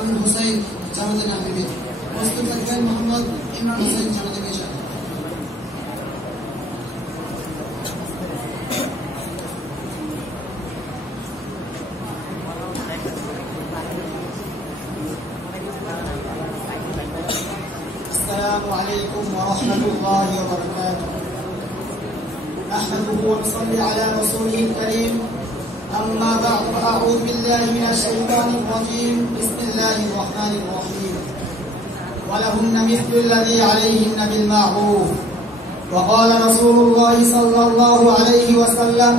আমির হোসেন জামাতের আমির প্রস্তুত থাকবেন মোহাম্মদ ইমরান হোসেন জামাতের পেশা। السلام عليكم ورحمة الله وبركاته. نحمده ونصلي على رسوله الكريم. أما بعد فأعوذ بالله من الشيطان الرجيم. بسم الله الرحمن الرحيم. ولهن مثل الذي عليهن بالمعروف. وقال رسول الله صلى الله عليه وسلم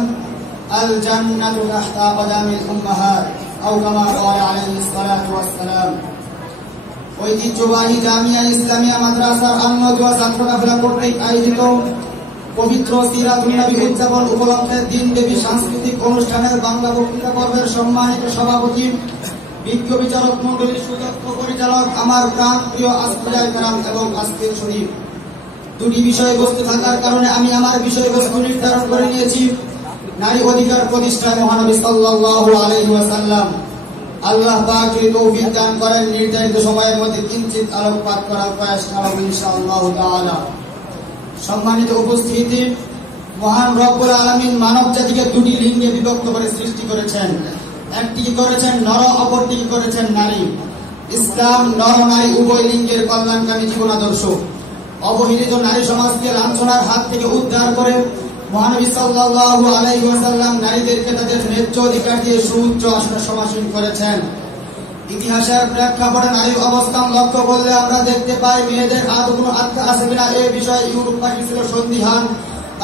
الجنة تحت أقدام الأمهات أو كما قال عليه الصلاة والسلام. ঐতিহ্যবাহী জামিয়া ইসলামিয়া মাদ্রাসার আনমদুয়া ছাত্র কাফেলা কর্তৃক আয়োজিত পবিত্র সিরাতুন নবী উদযাপন উপলক্ষে দিনব্যাপী সাংস্কৃতিক অনুষ্ঠানের বাংলা বক্তৃতা পর্বের সম্মানিত সভাপতি, বিজ্ঞ বিচারক মণ্ডলীর সুদক্ষ পরিচালক, আমার প্রাণ প্রিয় আসফিয়ায়ে কেরাম এবং আজকের শরীফ, দুটি বিষয়বস্তু থাকার কারণে আমি আমার বিষয়বস্তু নির্ধারণ করে নিয়েছি। নারী অধিকার প্রতিষ্ঠায় মহানবী সাল্লাল্লাহু আলাইহি ওয়াসাল্লাম। আল্লাহ পাক যদি তৌফিক দান করেন নির্ধারিত সময়ের মধ্যে কিঞ্চিত আলোকপাত করার প্রয়াস করব ইনশাআল্লাহ তাআলা। সম্মানিত উপস্থিতি, মহান রব্বুল আলামিন মানব জাতিকে দুটি লিঙ্গে বিভক্ত করে সৃষ্টি করেছেন। একটিকে করেছেন নর, অপরটিকে করেছেন নারী। ইসলাম নর নারী উভয় লিঙ্গের কল্যাণকামী জীবন আদর্শ। অবহেলিত নারী সমাজকে লাঞ্ছনার হাত থেকে উদ্ধার করে মহানবী সাল্লাল্লাহু আলাইহি ওয়াসাল্লাম নারীদেরকে তাদের ন্যায্য অধিকার দিয়ে সুউচ্চ আসনে সমাসীন করেছেন। ইতিহাসের প্রেক্ষাপটে নারীর অবস্থান লক্ষ্য করলে আমরা দেখতে পাই মেয়েদের আদৌ কোনো আত্মা আছে কিনা এই বিষয়ে ইউরোপবাসী ছিল সন্দিহান।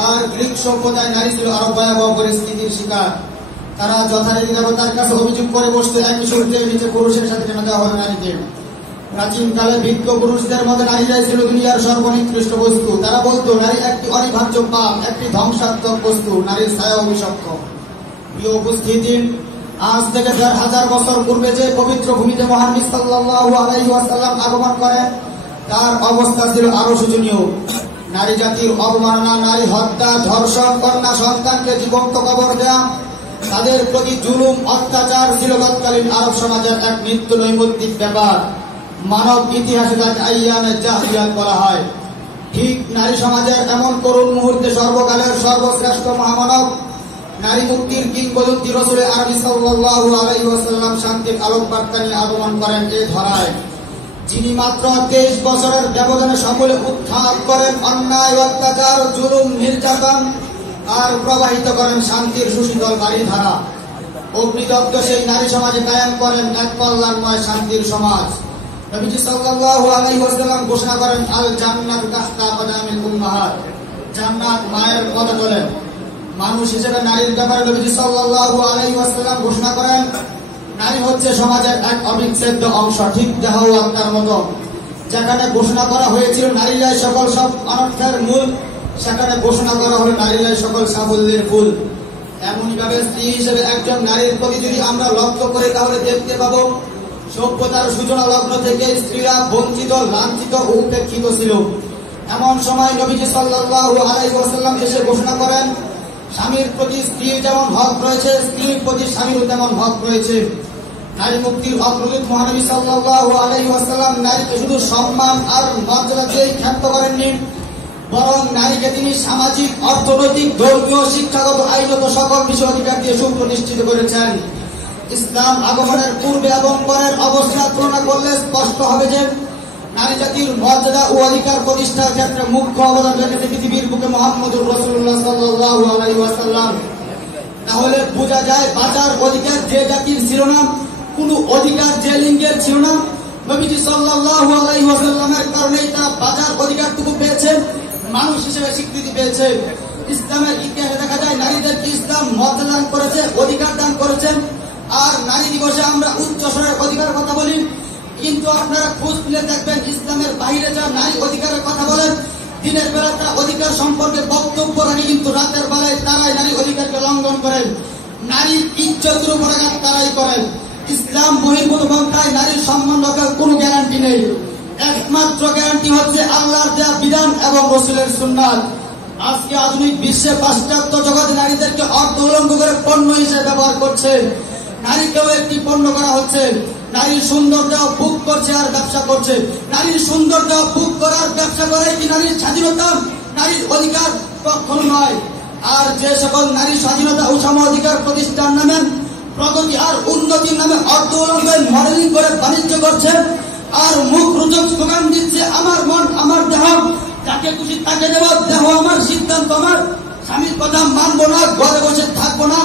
আর গ্রিক সভ্যতায় নারী ছিল আরো ভয়াবহ পরিস্থিতির শিকার। তারা যথারীতি দেবতার কাছে অভিযোগ করে বসতে একই সূর্যের নিচে পুরুষের সাথে টেনে দেওয়া হবে নারীকে। প্রাচীনকালে ভিক্ষু পুরুষদের মধ্যে নারীরাই ছিল দুনিয়ার সর্বনিকৃষ্ট বস্তু। তারা বলতো নারী একটি অনিবার্য পাপ, একটি ধ্বংসাত্মক বস্তু, নারীর ছায়া অভিশপ্ত। প্রিয় উপস্থিতি, আজ থেকে 1000 বছর পূর্বে যে পবিত্র ভূমিতে মহানবী সাল্লাল্লাহু আলাইহি ওয়াসাল্লাম আগমন করেন তার অবস্থা ছিল আরো শোচনীয়। নারী জাতির অবমাননা, নারী হত্যা, ধর্ষণ, কন্যা সন্তানকে জীবন্ত কবর দেয়া, তাদের প্রতি জুলুম অত্যাচার ছিল তৎকালীন আরব সমাজের এক নিত্য নৈমিত্তিক ব্যাপার। মানব ইতিহাসে তাকে আইয়ামে জাহিলিয়াত বলা হয়। ঠিক নারী সমাজের এমন করুণ মুহূর্তে সর্বকালের সর্বশ্রেষ্ঠ মহামানব, নারী মুক্তির কিংবদন্তি রাসূল আরবি সাল্লাল্লাহু আলাইহি ওয়াসাল্লাম শান্তির আলোকবার্তা নিয়ে আগমন করেন এই ধরায়, যিনি মাত্র 23 বছরের ব্যবধানে সকলে উত্থান করেন অন্যায়, অত্যাচার, জুলুম, নির্যাতন আর প্রবাহিত করেন শান্তির সুশীতল বাড়িধারা। অগ্নিদগ্ধ সেই নারী সমাজে কায়েম করেন এক কল্যাণময় শান্তির সমাজ। নবীজি সাল্লাল্লাহু আলাইহি ওয়াসাল্লাম ঘোষণা করেন আল জান্নাতু তাহতা আকদামিল উম্মাহাত, জান্নাত মায়ের পদতলে। মানুষ হিসেবে নারীর ব্যাপারে নবীজি সাল্লাল্লাহু আলাইহি ওয়াসাল্লাম ঘোষণা করেন নারী হচ্ছে সমাজের এক অবিচ্ছেদ্য অংশ, ঠিক দেহ ও আত্মার মতো। যেখানে ঘোষণা করা হয়েছিল নারীরাই সকল সব অনর্থের মূল, সেখানে ঘোষণা করা হলো নারীরাই সকল সাফল্যের ফুল। এমনইভাবে স্ত্রী হিসেবে একজন নারীর প্রতি যদি আমরা লক্ষ্য করি তাহলে দেখতে পাবো সভ্যতার সূচনা লগ্ন থেকে স্ত্রীরা বঞ্চিত, লাঞ্ছিত ও উপেক্ষিত ছিল। এমন সময় নবীজি সাল্লাল্লাহু আলাইহি ওয়াসাল্লাম এসে ঘোষণা করেন স্বামীর প্রতি স্ত্রীর যেমন হক রয়েছে, স্ত্রীর প্রতি স্বামীর তেমন হক রয়েছে। নারী মুক্তির অগ্রদূত মহানবী সাল্লাল্লাহু আলাইহি ওয়াসাল্লাম নারীকে শুধু সম্মান আর মর্যাদা দিয়েই খ্যাত করেননি, বরং নারীকে তিনি সামাজিক, অর্থনৈতিক, ধর্মীয়, শিক্ষাগত, আইনগত সকল বিষয় অধিকার দিয়ে সুপ্রতিষ্ঠিত করেছেন। ইসলাম আগমনের পূর্বে এবং পরের অবস্থা তুলনা করলে স্পষ্ট হবে যে নারী জাতির মর্যাদা ও অধিকার প্রতিষ্ঠার ক্ষেত্রে মুখ্য অবদান রেখেছে পৃথিবীর বুকে মুহাম্মদুর রাসূলুল্লাহ সাল্লাল্লাহু আলাইহি ওয়াসাল্লাম। তাহলে বোঝা যায় বাঁচার অধিকার যে জাতির ছিল না, কোন অধিকার যে লিঙ্গের ছিল না, নবীজি সাল্লাল্লাহু আলাইহি ওয়াসাল্লামের কারণেই তারা বাঁচার অধিকারটুকু পেয়েছে, মানুষ হিসেবে স্বীকৃতি পেয়েছে। ইসলামের ইতিহাসে দেখা যায় নারীদেরকে ইসলাম মর্যাদা দান করেছে, অধিকার দান করেছেন। আর নারী দিবসে আমরা উচ্চ স্বরের অধিকার কথা বলি, কিন্তু আপনারা খোঁজ নিলে দেখবেন ইসলামের বাইরে যা নারী অধিকারের কথা বলেন, দিনের বেলা তারা অধিকার সম্পর্কে বক্তব্য রাখে, কিন্তু রাতের বেলায় তারাই নারী অধিকারকে লঙ্ঘন করেন, নারীর ইজ্জতের উপর আঘাত তারাই করেন। ইসলাম বহির্ভূত পন্থায় নারীর সম্মান রক্ষার কোনো গ্যারান্টি নেই। একমাত্র গ্যারান্টি হচ্ছে আল্লাহর দেয়া বিধান এবং রাসূলের সুন্নাত। আজকে আধুনিক বিশ্বে পাশ্চাত্য জগতে নারীদেরকে অর্থ উলঙ্গ করে পণ্য হিসেবে ব্যবহার করছে, নারীকেও একটি পণ্য করা হচ্ছে। নারীর সৌন্দর্য বুক করছে আর ব্যবসা করছে। নারীর সৌন্দর্য বুক করার ব্যবসা করে কি নারীর স্বাধীনতা, নারীর অধিকার? কখনো নয়। আর যে সকল নারী স্বাধীনতা ও সম অধিকার প্রতিষ্ঠান নামে প্রগতি আর উন্নতির নামে অর্থ উলঙ্ঘন মডেলিং করে বাণিজ্য করছে আর মুখ রোচক স্লোগান দিচ্ছে আমার মন আমার দেহ, যাকে খুশি তাকে দেব, দেহ আমার, সিদ্ধান্ত আমার, স্বামীর কথা মানবো না, ঘরে বসে থাকবো না,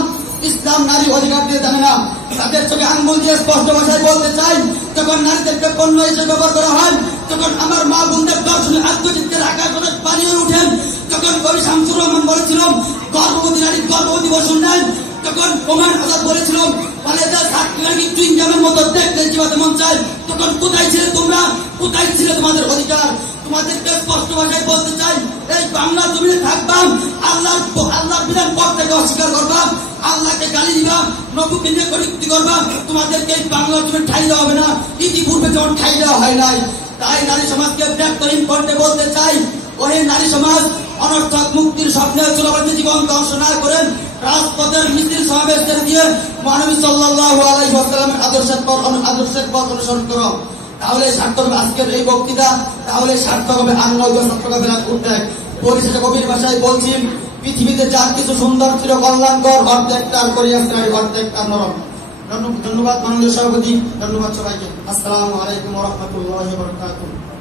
ইসলাম নারী অধিকার দিয়ে জানে না, তাদের চোখে আঙ্গুল দিয়ে স্পষ্ট ভাষায় বলতে চাই, যখন নারীদেরকে পণ্য হিসেবে ব্যবহার করা হয়, যখন আমার মা বোনদের দর্শনে আত্মচিত্তের আকাশ বানিয়ে উঠেন, যখন কবি শামসুর রহমান বলেছিল গর্ভবতী নারী গর্ভবতী বসুন নেন, তখন ওমর আজাদ বলেছিল কলেজা ছাত্রীকে চুইংগামের মতো দেখতে জীবাতে মন চায়, তখন কোথায় ছিলে তোমরা, কোথায় ছিল তোমাদের অধিকার? তোমাদেরকে স্পষ্ট ভাষায় বলতে চাই, এই বাংলা জমিনে থাকবাম, আল্লাহর বিধান পথ থেকে অস্বীকার করবাম, আল্লাহকে গালি দিবাম, নবীকে নিয়ে কটূক্তি করবাম, তোমাদেরকে এই বাংলা জমিনে ঠাই দেওয়া হবে না, ইতিপূর্বে যেমন ঠাই দেওয়া হয় নাই। তাই নারী সমাজকে ব্যাক্তহীন করতে বলতে চাই, ওই নারী সমাজ অনর্থক মুক্তির স্বপ্নে চূড়াবাদী জীবন ধ্বংস না করেন রাজপথের মিছিল সমাবেশ দিয়ে মহানবী সাল্লাল্লাহু আলাইহি ওয়াসাল্লামের আদর্শের পথ অনুসরণ করো। তাহলে সার্থক হবে আজকের এই বক্তৃতা, তাহলে সার্থক হবে আনন্দ সার্থক হবে উদ্যোগ। পরিশেষে কবির ভাষায় বলছি, পৃথিবীতে যা কিছু সুন্দর ছিল কল্যাণকর অর্ধেকটা করিয়াছে অর্ধেকটা নরম। ধন্যবাদ মাননীয় সভাপতি, ধন্যবাদ সবাইকে। আসসালামু আলাইকুম ওয়া রাহমাতুল্লাহি ওয়া বারাকাতুহু।